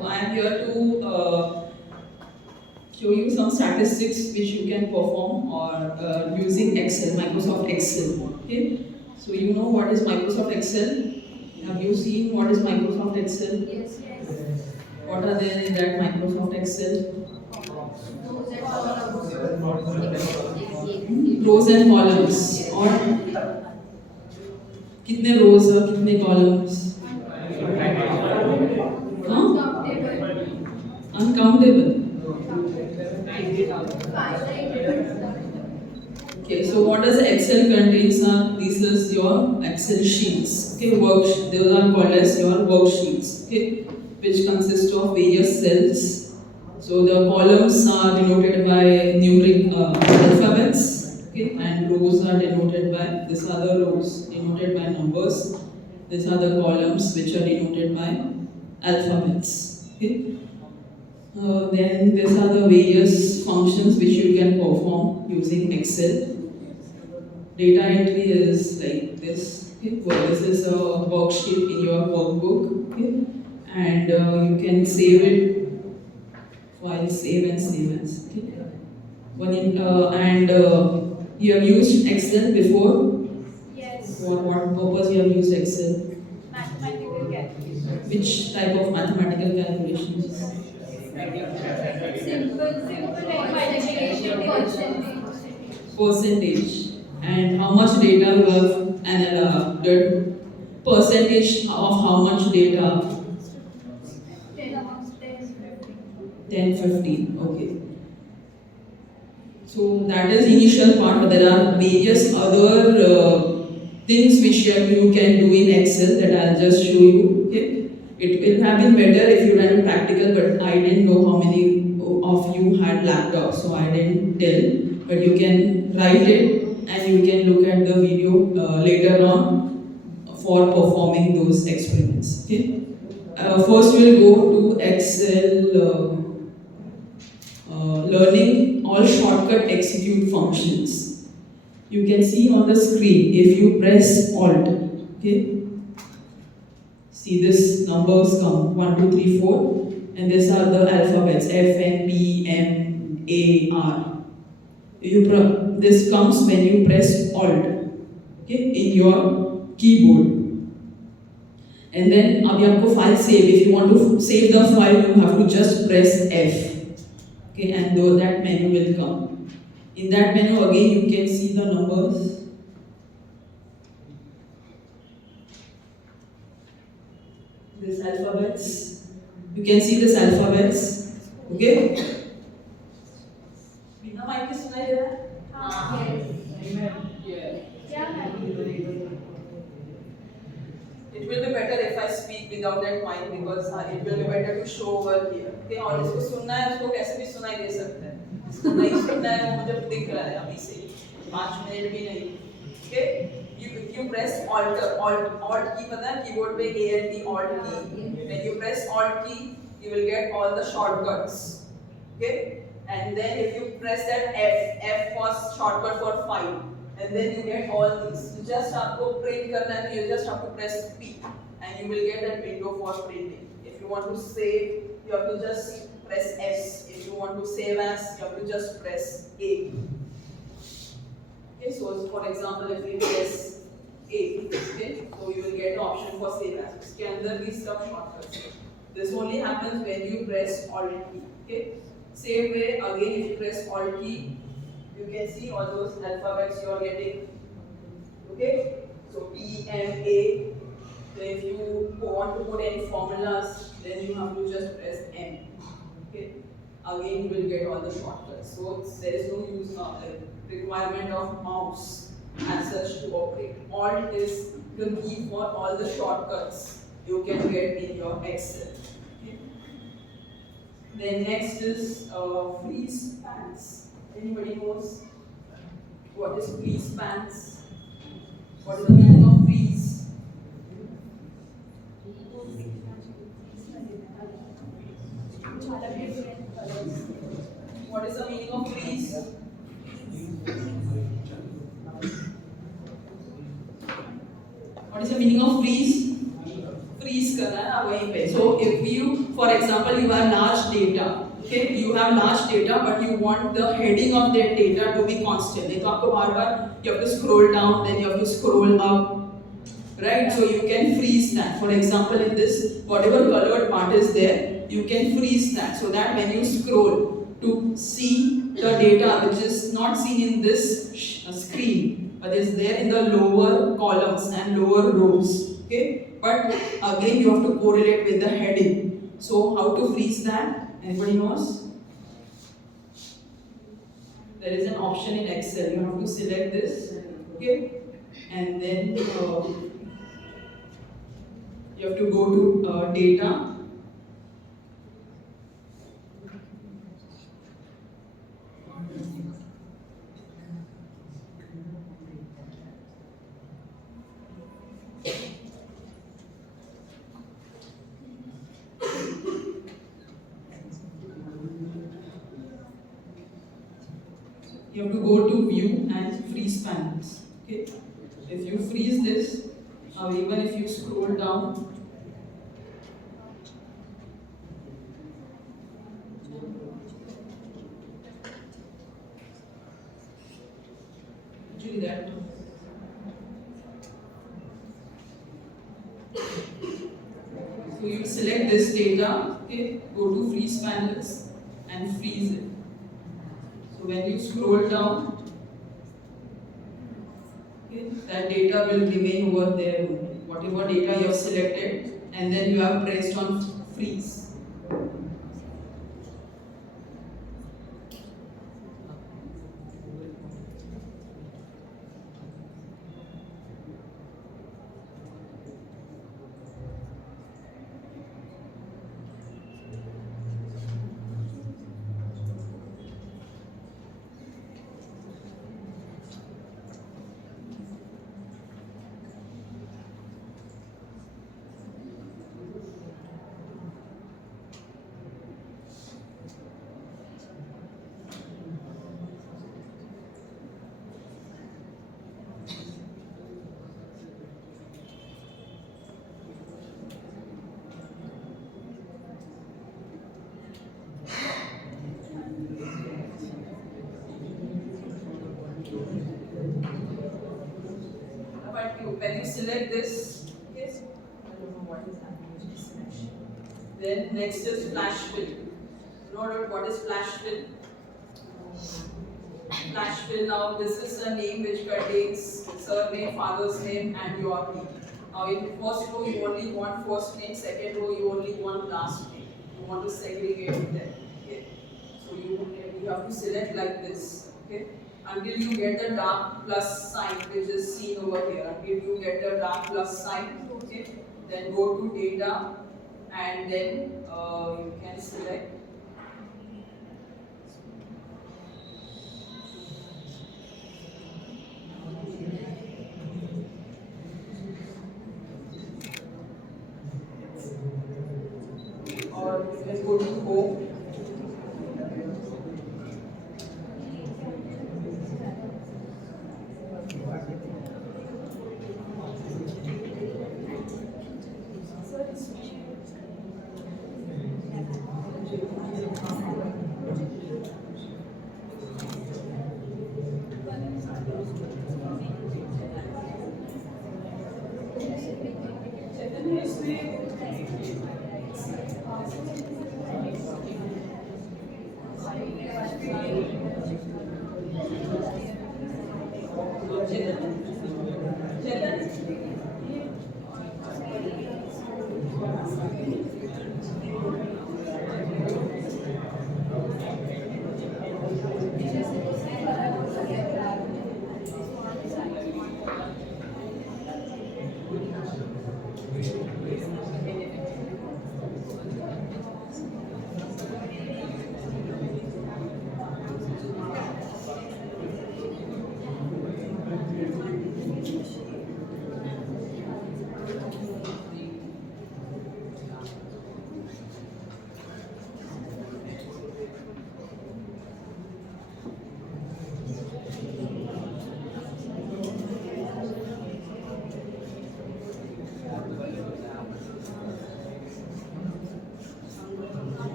So I am here to show you some statistics which you can perform or using Excel, Microsoft Excel. Okay. So you know what is Microsoft Excel? Have you seen what is Microsoft Excel? Yes. What are there in that Microsoft Excel? Rows and columns. और कितने rows और कितने columns? हाँ? Uncountable. Okay, so what does Excel contains? This is your Excel sheets. Okay, those are called as your worksheets. Okay, which consist of various cells. So the columns are denoted by numeric alphabets. Okay, and rows are denoted by these are the rows denoted by numbers. These are the columns which are denoted by alphabets. Okay. Then these are the various functions which you can perform using Excel. Data entry is like this. Okay? Well, this is a worksheet in your workbook. Okay? And you can save it. File save and save as. Okay? You have used Excel before? Yes. For what purpose you have used Excel? Mathematical calculation. Which type of mathematical calculations? Simple like multiplication, Percentage. And how much data you have analyzed? Percentage of how much data? 10, 15. Okay. So that is initial part, but there are various other things which you can do in Excel that I'll just show you. Okay. It would have been better if you ran practical, but I didn't know how many of you had laptops, so I didn't tell. But you can write it and you can look at the video later on for performing those experiments. Okay. First, we'll go to Excel learning all shortcut execute functions. You can see on the screen if you press Alt. Okay. See this numbers come 1, 2, 3, 4, and these are the alphabets F, N, P, M, A, R. This comes when you press Alt, okay, in your keyboard. And then abhi aapko file save. If you want to save the file, you have to just press F, okay, and though that menu will come. In that menu again you can see the numbers. These alphabets. You can see these alphabets. Okay? Meeta mic पे सुनाई दे रहा है? हाँ. It will be better if I speak without that mic because it will be better to show over here. Okay? और जिसको सुनना है उसको कैसे भी सुनाई दे सकता है. जिसको नहीं सुनना है वो मुझे दिख रहा है अभी से 5 मिनट भी नहीं. Okay? You press Alt key पता है keyboard पे Alt key. When you press Alt key, you will get all the shortcuts. Okay? And then if you press that F was shortcut for file, and then you get all these. You just have to print करना है, you just have to press P, and you will get that window for printing. If you want to save, you have to just press S. If you want to save as, you have to just press A. Okay, so for example, if we press A, okay, so you will get the option for save as. इसके अंदर भी सब shortcuts. This only happens when you press Alt key. Okay. Same way again, if you press Alt key, you can see all those alphabets you are getting. Okay. So P, M, A. So if you want to put any formulas, then you have to just press M. Okay. Again, you will get all the shortcuts. So there is no use of requirement of mouse as such to operate. Alt is the key for all the shortcuts you can get in your Excel. Okay. Then next is freeze spans. Anybody knows what is freeze spans? What is the meaning of freeze? What is the meaning of freeze? What is the meaning of freeze? Freeze करना है वहीं पे Okay, so if you, for example, you have large data, okay, you have large data, but you want the heading of that data to be constant. नहीं तो आपको बार-बार you have to scroll down, then you have to scroll up, right? So you can freeze that. For example, in this, whatever colored part is there, you can freeze that so that when you scroll to see the data which is not seen in this screen, but is there in the lower columns and lower rows. Okay, but again you have to correlate with the heading. So how to freeze that? Anybody knows? There is an option in Excel. You have to select this, okay, and then you have to go to data. You have to go to view and freeze panels. Okay, if you freeze this, even if you scroll down, actually that. So you select this data, okay, go to freeze panels and freeze it. So when you scroll down, okay, that data will remain over there, whatever data you have selected, and then you have pressed on freeze. When you select this, okay, I don't know what is happening. Then next is flash fill. You know what is flash fill? Flash fill, now this is a name which contains surname, father's name and your name. Now in first row you only want first name, second row you only want last name. You want to segregate them. Okay. So you have to select like this. Okay. Until you get the dark plus sign which is seen over here. Until you get the dark plus sign, okay, then go to data and then you can select or you can go to home.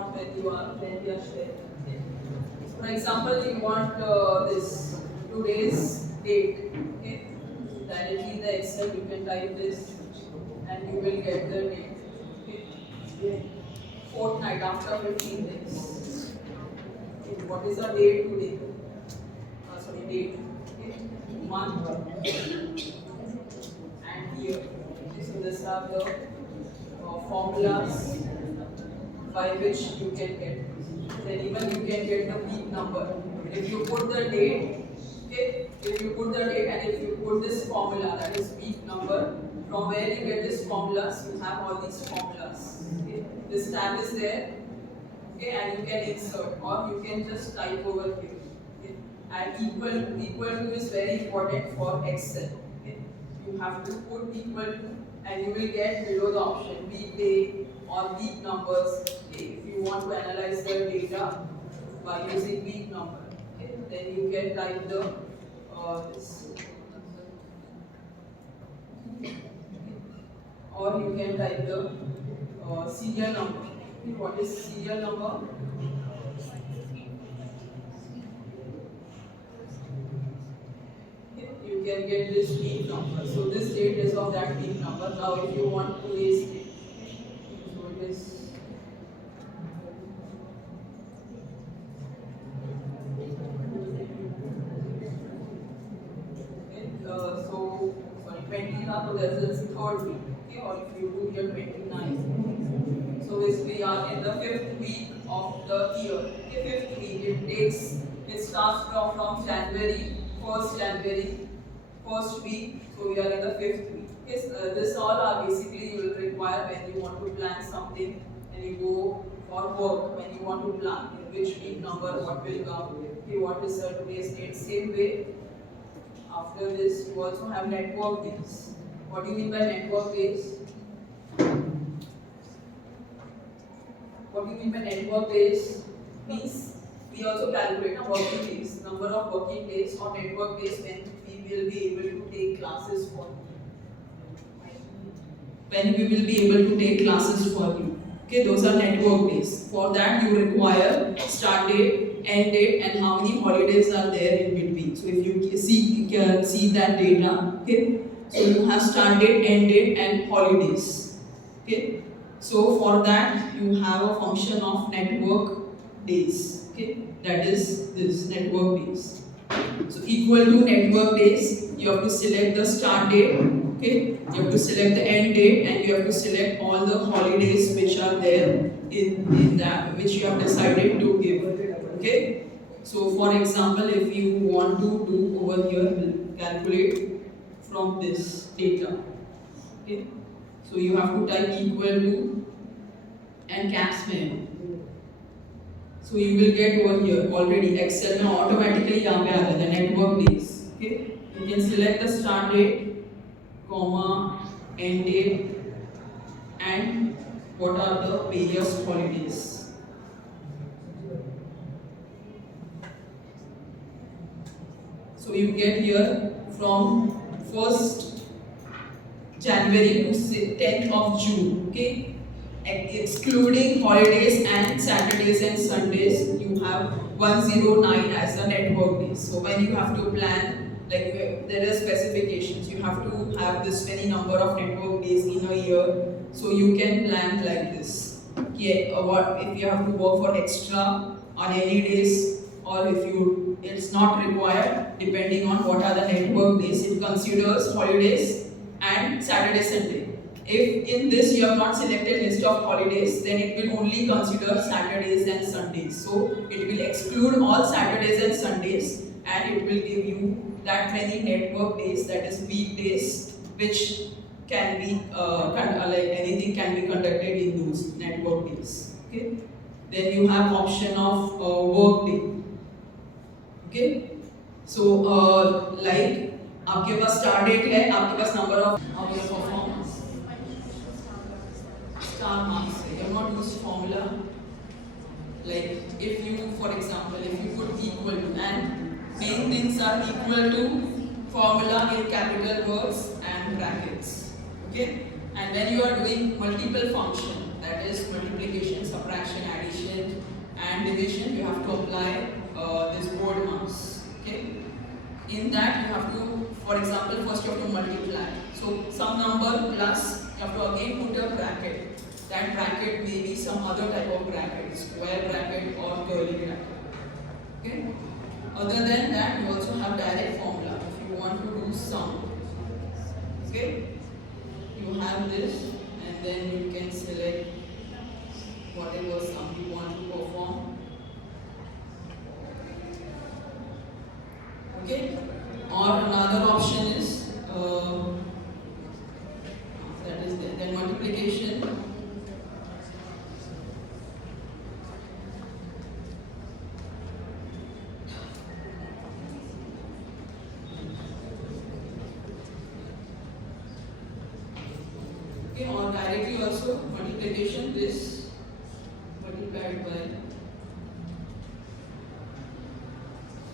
short when we are sharing. Okay. For example, you want this today's date. Okay. Directly in the Excel, you can type this, and you will get the date. Okay. Fortnight after 15 days. Okay. What is the date today? Sorry, date. Okay. Month and year. Okay. So these are the formulas by which you can get. Then even you can get the week number. If you put the date, okay, if you put the date and if you put this formula, that is week number, from where you get this formulas, you have all these formulas. Okay. This tab is there, okay, and you can insert or you can just type over here. Okay. And equal to is very important for Excel. Okay. You have to put equal to and you will get below the option weekday or week numbers. Okay. If you want to analyze the data by using week number, okay, then you can type the this, or you can type the serial number. Okay. What is serial number? You can get this week number. So this date is of that week number. Now if you want today's date, so it is so sorry, 20 so that is third week. Okay, or if you do here 29. So we are in the 5th week of the year. Okay, 5th week. It starts from January, 1st January. First week, so we are in the 5th week. Yes, this all are basically you will require when you want to plan something and you go for work, when you want to plan in which week number, what will come, okay, what is today's date. Same way, after this, you also have network days. What do you mean by network days? What do you mean by network days? Means we also calculate working days, number of working days or network days when will be able to take classes for you. When we will be able to take classes for you. Okay, those are network days. For that you require start date, end date and how many holidays are there in between. So if you can see that data, okay. So you have start date, end date and holidays. Okay. So for that you have a function of network days. Okay. That is this network days. So equal to network days, you have to select the start date, okay? You have to select the end date and you have to select all the holidays which are there in that, which you have decided to give, okay? So for example, if you want to do over here, we'll calculate from this data, okay? So you have to type equal to and caps में. So you will get over here already Excel में automatically यहाँ पे आ जाता है network days. Okay, you can select the start date, comma, end date, and what are the various holidays. So you get here from 1st January to 10th of June. Okay. Excluding holidays and Saturdays and Sundays, you have 109 as the network days. So when you have to plan, like there are specifications, you have to have this many number of network days in a year. So you can plan like this. Okay, what if you have to work for extra on any days, or if it's not required, depending on what are the network days. It considers holidays and Saturday, Sunday. If in this you have not selected list of holidays, then it will only consider Saturdays and Sundays. So it will exclude all Saturdays and Sundays and it will give you that many network days, that is weekdays, which can be like anything can be conducted in those network days. Okay. Then you have option of work day. Okay. So like आपके पास start date है, आपके पास number of your performance. Star marks. You have not used formula. Like if you, for example, if you put equal to, and main things are equal to, formula in capital words and brackets. Okay. And when you are doing multiple function, that is multiplication, subtraction, addition, and division, you have to apply this board marks. Okay. In that you have to, for example, first you have to multiply. So some number plus, you have to again put a bracket. That bracket may be some other type of bracket, square bracket or curly bracket. Okay. Other than that, you also have direct formula. If you want to do sum, okay, you have this, and then you can select whatever sum you want to perform. Okay, or another option is that is there. Then multiplication. Okay, or directly also multiplication. This multiplied by.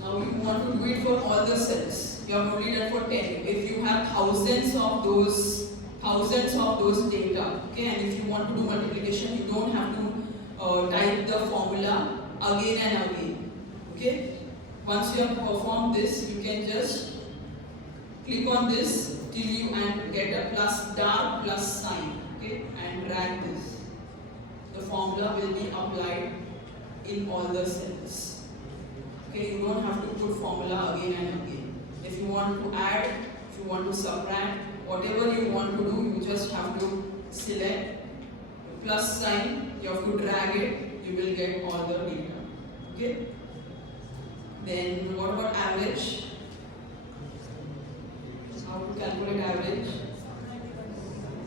Now you want to do it for all the cells. You have only done for 10. If you have thousands of those data, okay, and if you want to do multiplication, you don't have to type the formula again and again. Okay. Once you have performed this, you can just click on this till you and get a plus dark plus sign. Okay, and drag this. The formula will be applied in all the cells. Okay, you don't have to put formula again and again. If you want to add, if you want to subtract, whatever you want to do, you just have to select the plus sign, you have to drag it, you will get all the data. Okay? Then what about average? How to calculate average?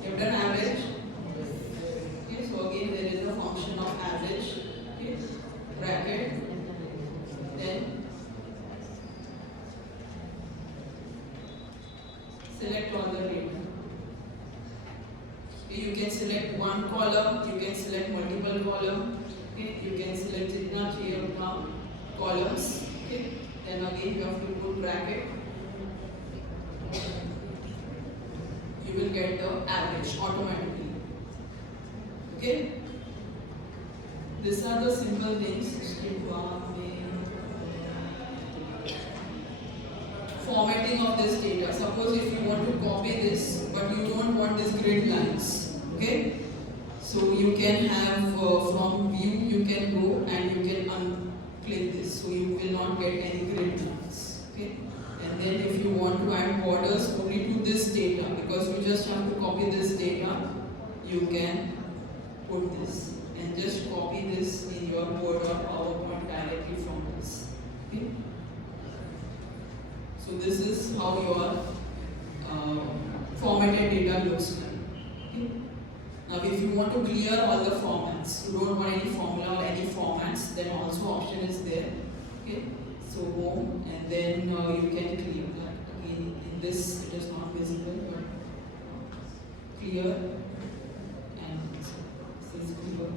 You have done average? Okay, so again there is a function of average. Okay, bracket. Then select all the data. Okay, you can select one column, you can select multiple columns. Okay, you can select jitna chahiye utna columns. Okay, then again you have to put bracket. You will get the average automatically. Okay, these are the simple things. Formatting of this data. Suppose if you want to copy this, but you don't want this grid lines, okay? So you can have from view, you can go and you can unclick this, so you will not get any grid lines, okay? And then if you want to add borders only to this data, because you just have to copy this data, you can put this and just copy this in your Word or PowerPoint directly from this, okay? So this is how your formatted data looks like. Okay. Now if you want to clear all the formats, you don't want any formula or any formats, then also option is there. Okay. So home, and then you can clear that. Again, in this it is not visible, but clear, and this is clear.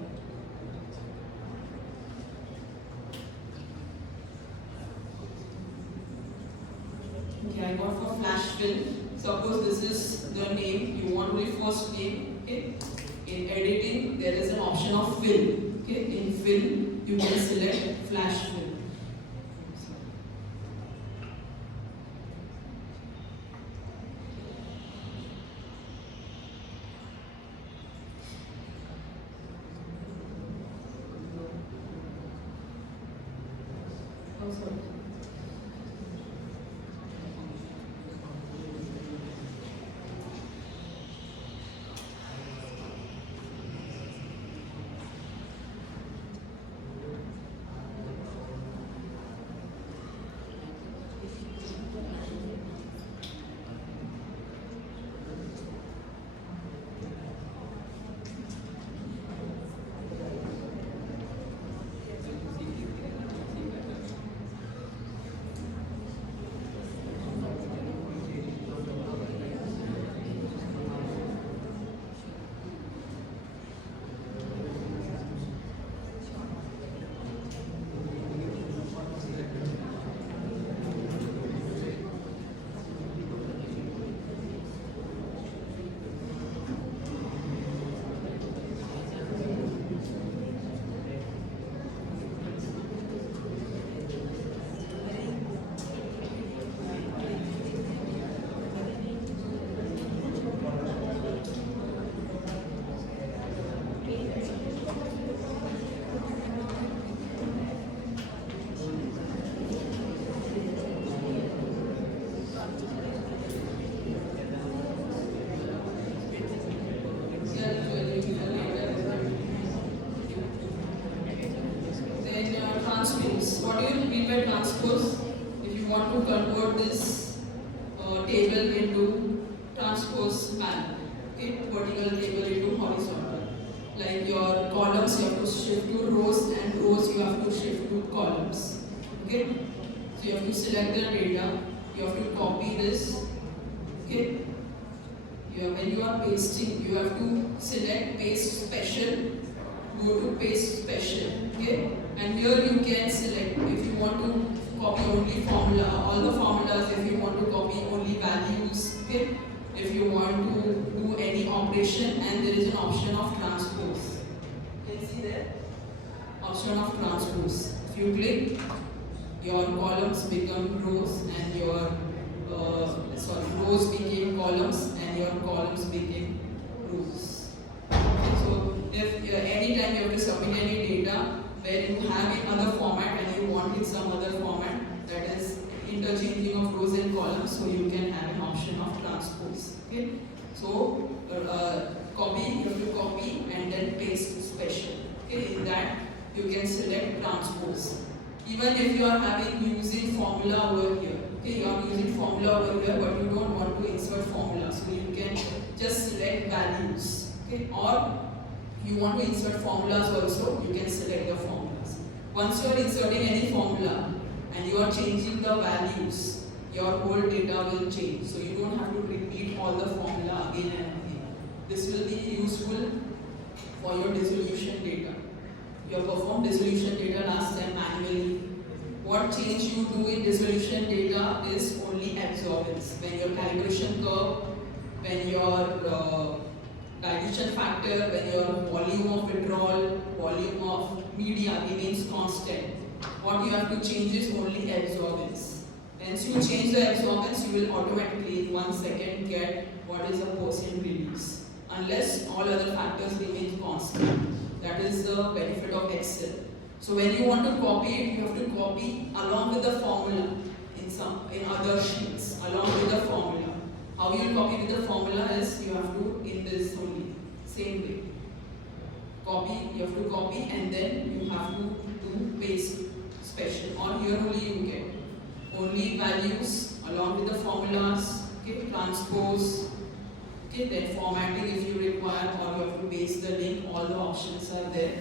Okay, I got for flash fill. Suppose this is the name, you want only first name. Okay. In editing, there is an option of fill. Okay. In fill, you can select flash fill. Oh, sorry. transpose panel. Okay, vertical table into horizontal. Like your columns, you have to shift to rows, and rows you have to shift to columns. Okay, so you have to select the data. You have to copy this. Okay, when you are pasting, you have to select paste special. Go to paste special. Okay, and here you can select if you want to copy only formula, all the formulas. If you want to copy only values. Okay, if you want to do any operation, and there is an option of transpose. You can see there, option of transpose. If you click, your columns become rows, and your rows became columns, and your columns became rows. Okay, so if anytime you have to submit any data where you have in other format and you want in some other format, that is interchanging of rows and columns, so you can have an option of transpose. Okay, so copy, you have to copy and then paste special. Okay, in that you can select transpose. Even if you are using formula over here, okay, you are using formula over here, but you don't want to insert formula, so you can just select values. Okay, or you want to insert formulas also, you can select the formulas. Once you are inserting any formula and you are changing the values, your whole data will change. So you don't have to repeat all the formula again and again. This will be useful for your dissolution data. You have performed dissolution data last time manually. What change you do in dissolution data is only absorbance. When your calibration curve, when your dilution factor, when your volume of withdrawal, volume of media remains constant, what you have to change is only absorbance. Once you change the absorbance, you will automatically in 1 second get what is the percent release, unless all other factors remain constant. That is the benefit of Excel. So when you want to copy it, you have to copy along with the formula in other sheets, along with the formula. How you will copy with the formula is you have to in this only, same way. Copy, you have to copy, and then you have to do paste special. Or here only you get only values along with the formulas, okay, transpose, okay, then formatting if you require, or you have to paste the link, all the options are there,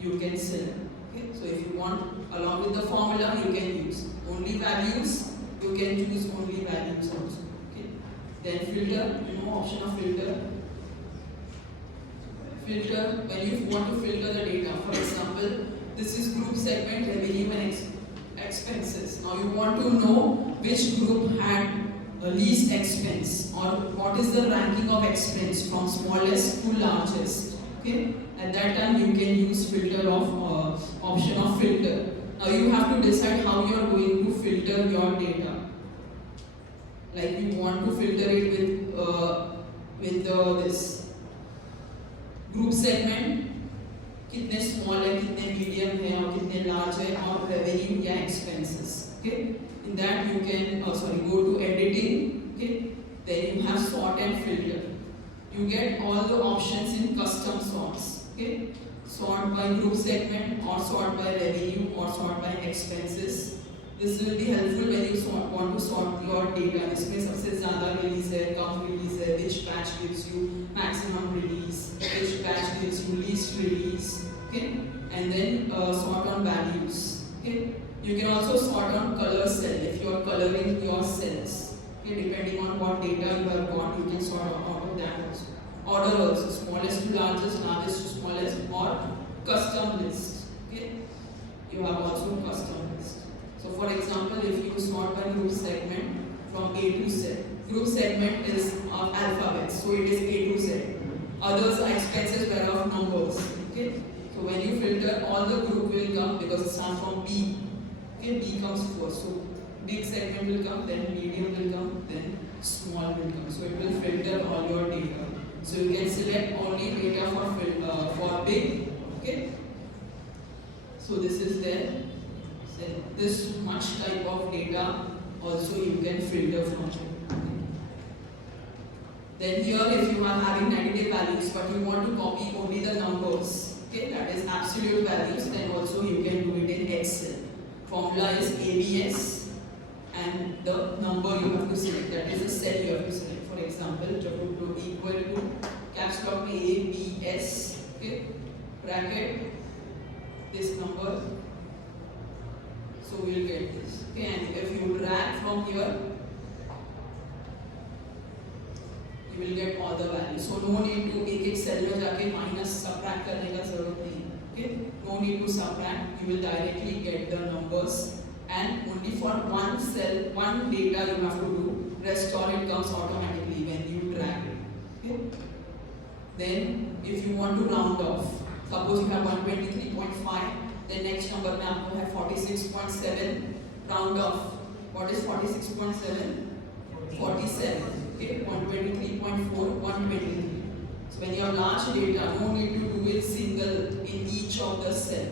you can select. Okay, so if you want along with the formula, you can use only values, you can choose only values also. Okay, then filter, option of filter. Filter, when you want to filter the data, for example, this is group segment revenue and expenses. Now you want to know which group had least expense, or what is the ranking of expense from smallest to largest. Okay, at that time you can use filter of option of filter. Now you have to decide how you are going to filter your data. Like you want to filter it with this group segment, कितने small है, कितने medium है, और कितने large है, और revenue या expenses. Okay, in that you can go to editing. Okay, then you have sort and filter. You get all the options in custom sorts. Okay, sort by group segment, or sort by revenue, or sort by expenses. This will be helpful when you want to sort your data. इसमें सबसे ज़्यादा release है, कम release है, which batch gives you maximum release, which batch gives you least release. Okay, and then sort on values. Okay, you can also sort on color cell if you are coloring your cells. Okay, depending on what data you have got, you can sort out of that also. Order also, smallest to largest, largest to smallest, or custom list. Okay, you have also custom list. So for example, if you sort by group segment from A to Z, group segment is of alphabets, so it is A to Z. Others are expenses were of numbers. Okay, so when you filter, all the group will come because it starts from B. Okay, B comes first. So big segment will come, then medium will come, then small will come. So it will filter all your data. So you can select only data for big. Okay, so this is there. So this much type of data also you can filter from it. Then here, if you are having negative values but you want to copy only the numbers, okay, that is absolute values, then also you can do it in Excel. Formula is ABS, and the number you have to select, that is the cell you have to select. For example, bracket this number, so we will get this. Okay, and if you drag from here, you will get all the values. So no need to एक cell में जाके minus subtract करने का जरूरत नहीं. Okay, no need to subtract. You will directly get the numbers, and only for one cell, one data you have to do. Rest all it comes automatically when you drag it. Okay. Then if you want to round off, suppose you have 123.5, then next number में आपको है 46.7. Round off. What is 46.7? 47. Okay, 123.4, 123. So when you have large data, no need to do it single in each of the cell.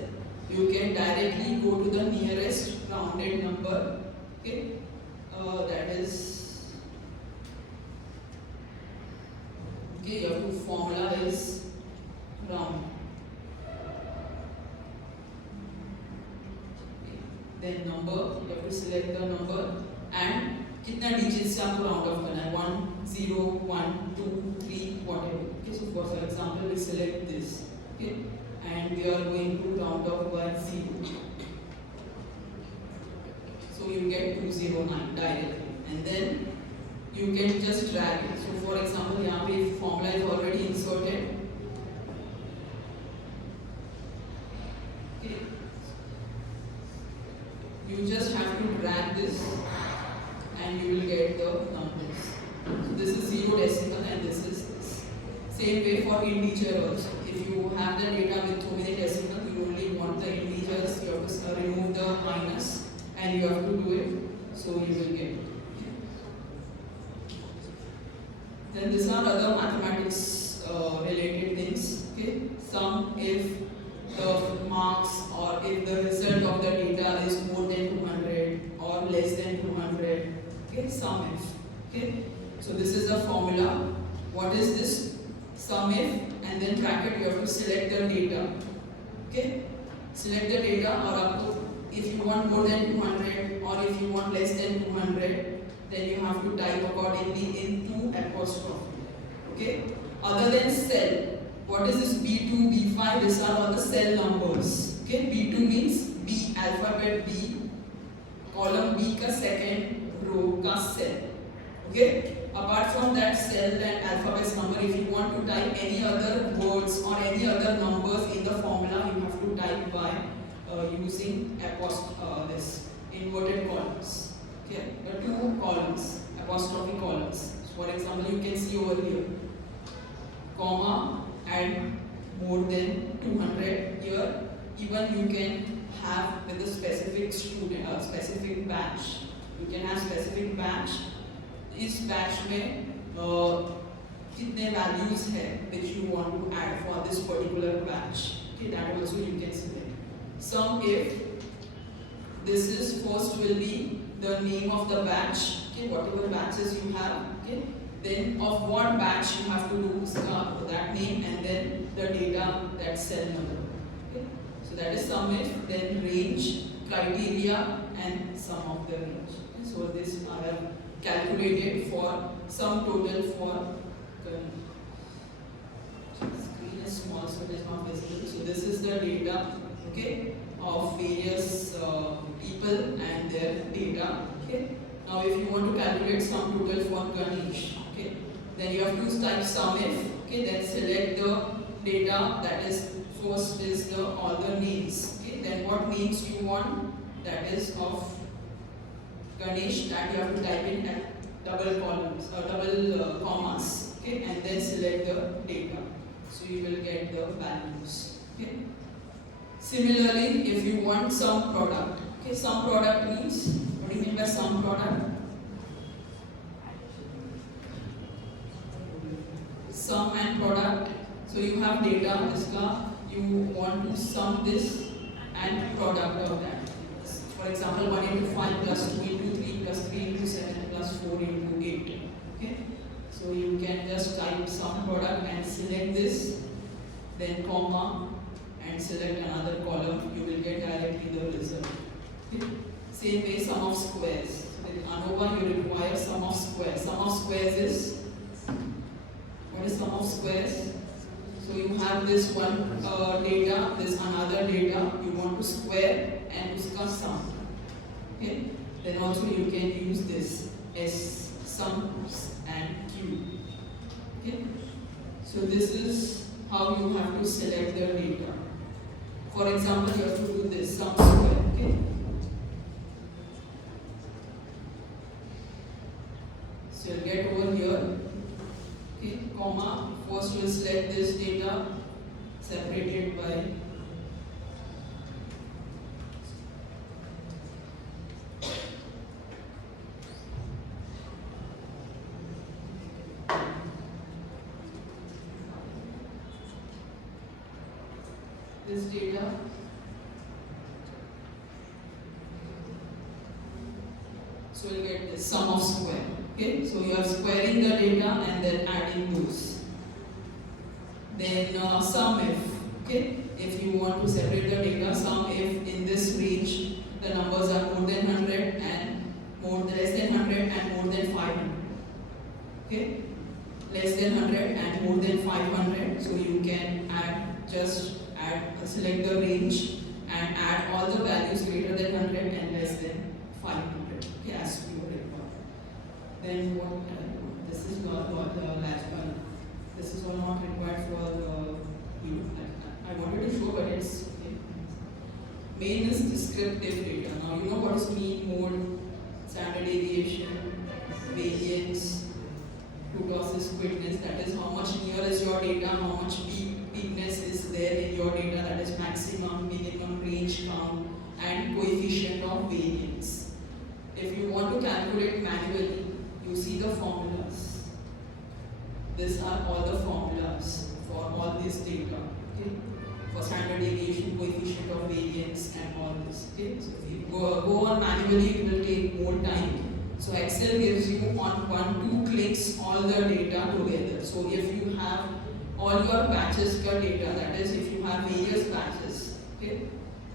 You can directly go to the nearest rounded number. Okay, that is. Okay, your formula is round. Okay. Then number, you have to select the number and कितना digits से आपको round off करना है 1, 0, 1, 2, 3, whatever. Okay, so for example, we select this. Okay, and we are going to round off by 0. So you get 209 directly, and then you can just drag it. So for example, यहाँ पे formula is already inserted. Okay. You just have to drag this and you will get the numbers. So this is 0 decimal and this is this. Same way for integer also. If you have the data with so many decimals, you only want the integers, you have to remove the minus and you have to do it. So you will get it. Then these are other mathematics related things. Okay, sum if the marks or if the result of the data is more than 200 or less than 200. Okay, sum if. Okay, so this is the formula. What is this? Sum if, and then bracket you have to select the data. Okay, select the data, or if you want more than 200 or if you want less than 200, then you have to type accordingly into apostrophe. Okay, other than cell, what is this B2, B5? These are all the cell numbers. Okay, B2 means B, alphabet B, column B ka second row ka cell. Okay, apart from that cell and alphabet number, if you want to type any other words or any other numbers in the formula, you have to type by using this inverted columns. Okay, the two columns, apostrophe columns. So for example, you can see over here, comma and more than 200 here. Even you can have with a specific student, specific batch. You can have specific batch. इस batch में कितने values है which you want to add for this particular batch. Okay, that also you can select. Sum if this is first will be the name of the batch. Okay, whatever batches you have. Okay, then of what batch you have to do that name and then the data, that cell number. Okay, so that is sum if. Then range, criteria, and sum of the range. Okay, so this I have calculated for sum total for screen is small so it is not visible. So this is the data, okay, of various people and their data. Okay, now if you want to calculate sum total for Ganesh, okay, then you have to type sum if. Okay, then select the data, that is first is the all the names. Okay, then what names you want, that is of Ganesh, that you have to type in at double columns or double commas. Okay, and then select the data. So you will get the values. Okay. Similarly, if you want sum product, okay, sum product means, what do you mean by sum product? Sum and product. So you have data, you want to sum this and product of that. For example, 1 into 5 plus 2 into 3 plus 3 into 7 plus 4 into 8. Okay, so you can just type sum product and select this, then comma, and select another column. You will get directly the result. Okay. Same way, sum of squares. So in ANOVA you require sum of squares. Sum of squares is, what is sum of squares? So you have this one data, this another data, you want to square and uska sum. Okay? Then also you can use this S sums and Q. Okay? So this is how you have to select the data. For example, you have to do this sum square. Okay? So you'll get over here. Okay, comma. First you will select this data separated by this data. So you'll get the sum of square. Okay, so you are squaring the data and then adding those. Then sum if. Okay, if you want to separate the data, sum if in this range the numbers are more than 100 and less than 100 and more than 500. Okay, less than 100 and more than 500. So you can select the range and add all the values greater than 100 and less than 500. Okay, as you require. Then what? This is not what last one. This is all not required for the I wanted to show, but it's okay. Main is descriptive data. Now you know what is mean, mode, standard deviation, variance, kurtosis, quickness. That is how much near is your data, how much peakness is there in your data. That is maximum, minimum, range count, and coefficient of variance. If you want to calculate manually, you see the formulas. These are all the formulas for all this data. Okay? For standard deviation, coefficient of variance, and all this. Okay? So if you go on manually, it will take more time. So Excel gives you on 1-2 clicks all the data together. So if you have all your batches ka data, that is if you have various batches, okay,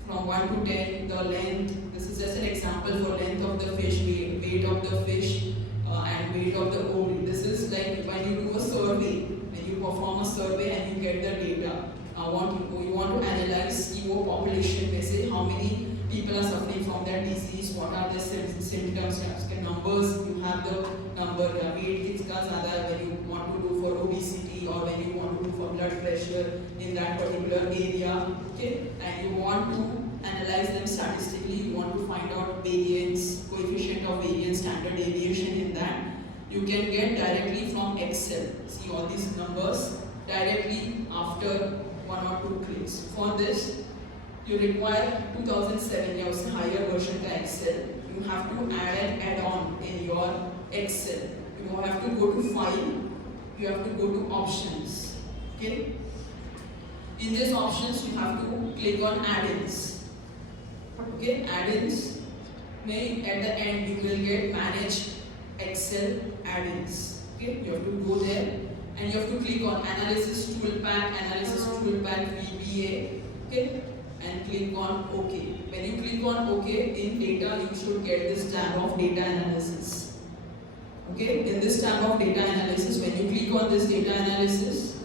from 1 to 10, the length, this is just an example for length of the fish, weight of the fish, and weight of the ovary. This is like when you do a survey, when you perform a survey and you get the data. You want to analyze your population, they say how many people are suffering from that disease, what are the symptoms, numbers, you have the number, weight kitna zyada when you want to do for obesity or when you want to do for blood pressure in that particular area, okay, and you want to analyze them statistically, you want to find out variance, coefficient of variance, standard deviation in that, you can get directly from Excel, see all these numbers directly after 1 or 2 clicks. For this, you require 2007 years higher version of Excel. You have to add an add-on in your Excel. You have to go to File, you have to go to Options. Okay? In these options, you have to click on Add-ins. Okay, Add-ins. At the end, you will get Manage Excel Add-ins. Okay, you have to go there and you have to click on Analysis Toolpack, VBA. Okay, and click on OK. When you click on OK, in data you should get this tab of data analysis. Okay, in this tab of data analysis, when you click on this data analysis,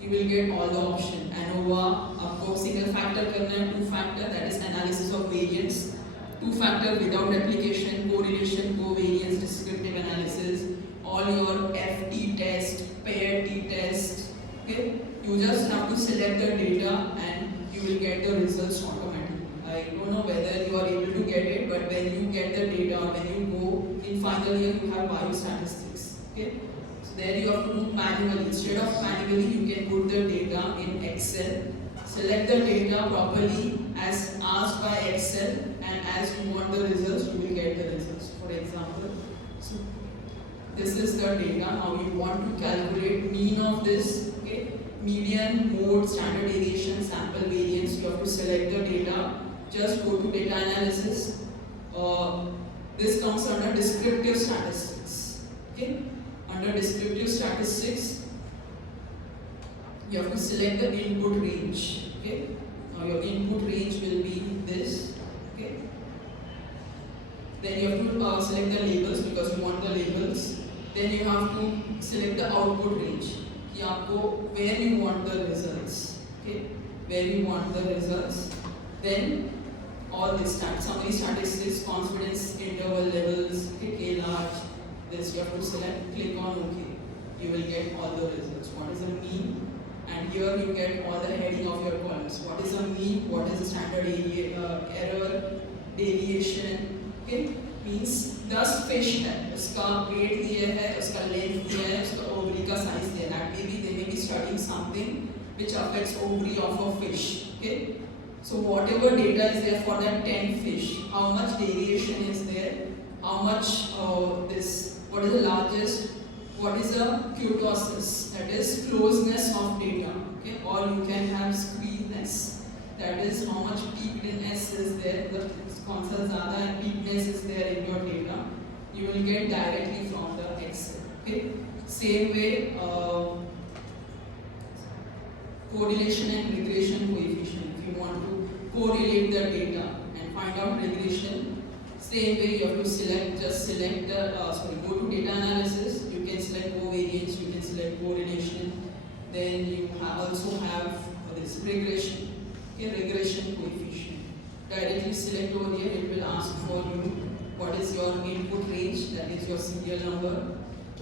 you will get all the options. ANOVA, आपको single factor करना है, 2 factor, that is analysis of variance, 2 factor without replication, correlation, covariance, descriptive analysis, all your FT test, pair T test. Okay, you just have to select the data and you will get the results automatically. I don't know whether you are able to get it, but when you get the data, when you go in final year, you have biostatistics. Okay, so there you have to do manually. Instead of manually, you can put the data in Excel, select the data properly as asked by Excel, and as you want the results, you will get the results. For example, so this is the data. Now you want to calculate mean of this. Okay, median, mode, standard deviation, sample variance. You have to select the data. Just go to data analysis. This comes under descriptive statistics. Okay, under descriptive statistics, you have to select the input range. Okay, now your input range will be this. Okay, then you have to select the labels because you want the labels. Then you have to select the output range. कि आपको where you want the results, okay, where you want the results, then all this summary statistics, confidence interval levels, okay, K large, this you have to select, click on OK. You will get all the results. What is the mean? And here you get all the heading of your columns. What is the mean? What is the standard error, deviation? Okay, means 10 fish है, उसका weight दिया है, उसका length दिया है, उसका ovary का size दिया है. Maybe they may be studying something which affects ovary of a fish. Okay, so whatever data is there for that 10 fish, how much deviation is there? How much what is the largest? What is the kurtosis? That is closeness of data. Okay, or you can have squeezeness. That is how much peakedness is there. The कौन सा ज़्यादा peakedness is there in your data. You will get directly from the Excel. Okay, same way. Correlation and regression coefficient. If you want to correlate the data and find out regression, same way you have to select. Just select the go to data analysis. You can select covariance. You can select correlation. Then you also have this regression. Okay, regression coefficient. Directly select over here. It will ask for you what is your input range. That is your serial number.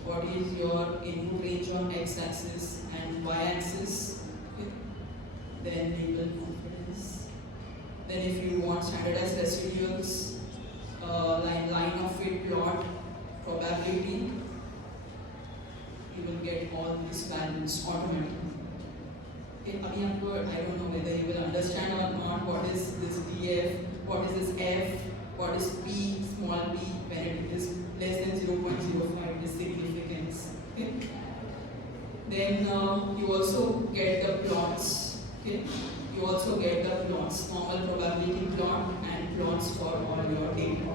What is your input range on x-axis and y-axis. Then label confidence. Then if you want standardized residuals, line of fit plot, probability, you will get all these values automatically. Okay, I don't know whether you will understand or not what is this DF, what is this F, what is P, small p, when it is less than 0.05, is significance. Okay? Then you also get the plots. Okay, you also get the plots, normal probability plot and plots for all your data.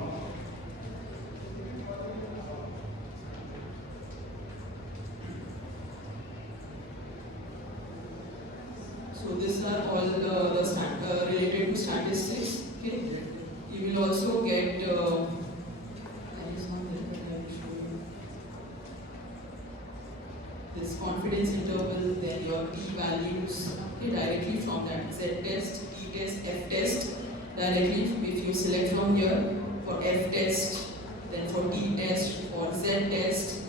So these are all the related to statistics. Okay, you will also get this confidence interval, then your p-values, okay, directly from that z-test, t-test, f-test, directly if you select from here for f-test, then for t-test, for z-test,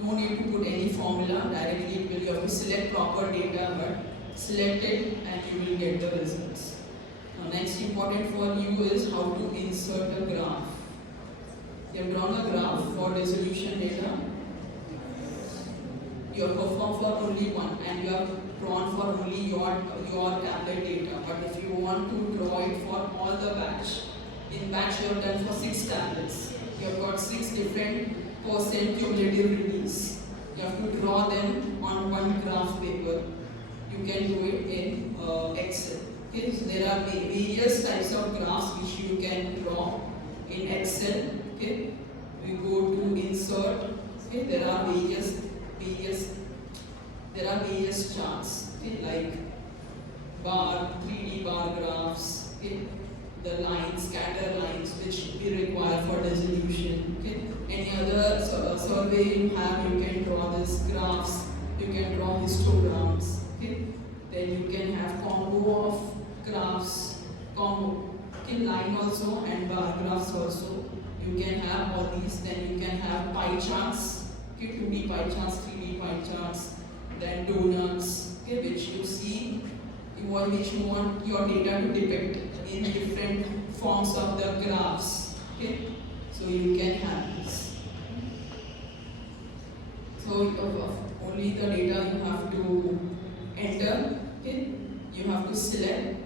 no need to put any formula, directly you have to select proper data, but select it and you will get the results. Now next important for you is how to insert a graph. You have drawn a graph for resolution data. You have performed for only one and you have drawn for only your tablet data. But if you want to draw it for all the batch, in batch you have done for 6 tablets. You have got 6 different % cumulative release. You have to draw them on one graph paper. You can do it in Excel. Okay, so there are various types of graphs which you can draw in Excel. Okay, we go to insert. Okay, there are various charts, okay, like bar, 3D bar graphs, okay, the lines, scatter lines which we require for resolution. Okay, any other survey you have, you can draw these graphs, you can draw histograms. Okay, then you can have combo of graphs, okay, line also and bar graphs also. You can have all these. Then you can have pie charts. Okay, 2D pie charts, 3D pie charts, then donuts, okay, which you see, which you want your data to depict in different forms of the graphs. Okay, so you can have this. So only the data you have to enter. Okay, you have to select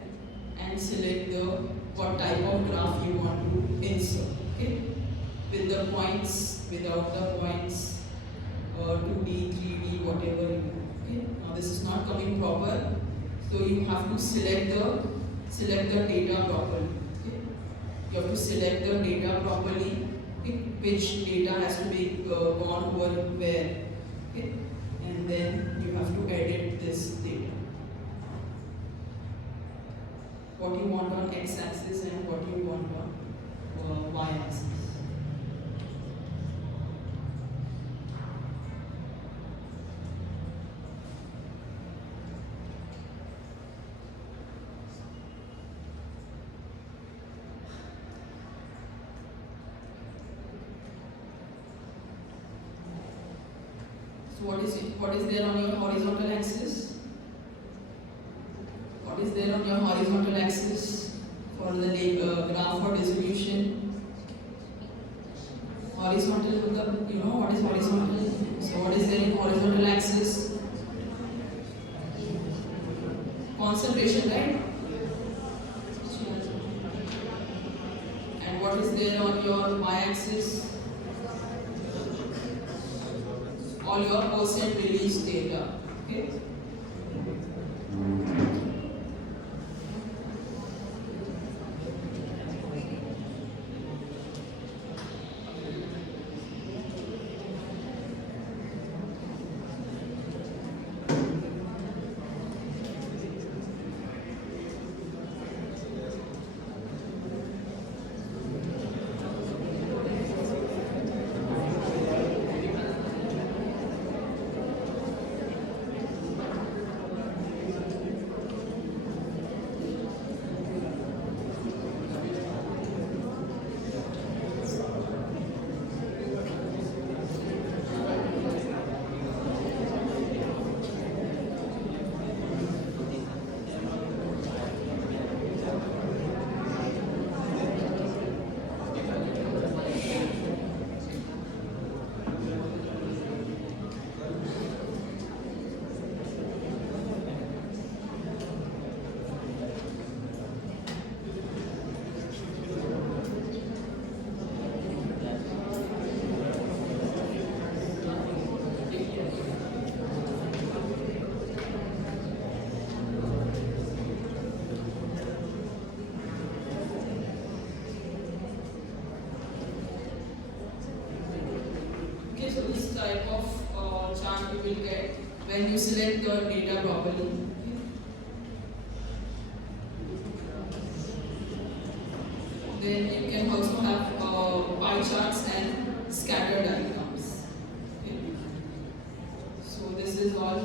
and select the what type of graph you want to insert. Okay, with the points, without the points. 2D, 3D, whatever you want. Okay. Now this is not coming proper, so you have to select the data properly. Okay. You have to select the data properly. Okay. Which data has to be gone over where. Okay. And then you have to edit this data. What you want on x-axis and what you want on y-axis. So what is there on your horizontal axis? What is there on your horizontal axis for the graph or distribution? Horizontal, you know what is horizontal? So what is there in horizontal axis? Concentration, right? And what is there on your y-axis? All your percent release data. Okay. Okay, so this type of chart you will get when you select the data properly. Then you can also have pie charts and scatter diagrams. Okay. So this is all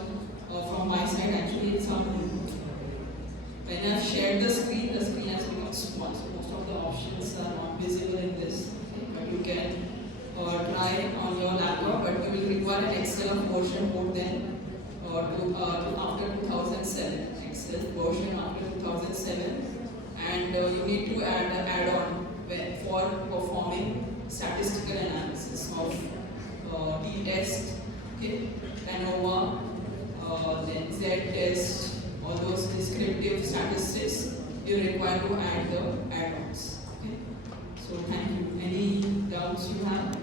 from my side. Actually, it's when I've shared the screen has become small. So most of the options are not visible in this. Okay. But you can try on your laptop, but you will require an Excel version more than after 2007. Excel version after 2007, and you need to add on for performing statistical analysis of t-test, okay, ANOVA, then z-test, all those descriptive statistics. You require to add the add-ons. Okay. So thank you. Any doubts you have?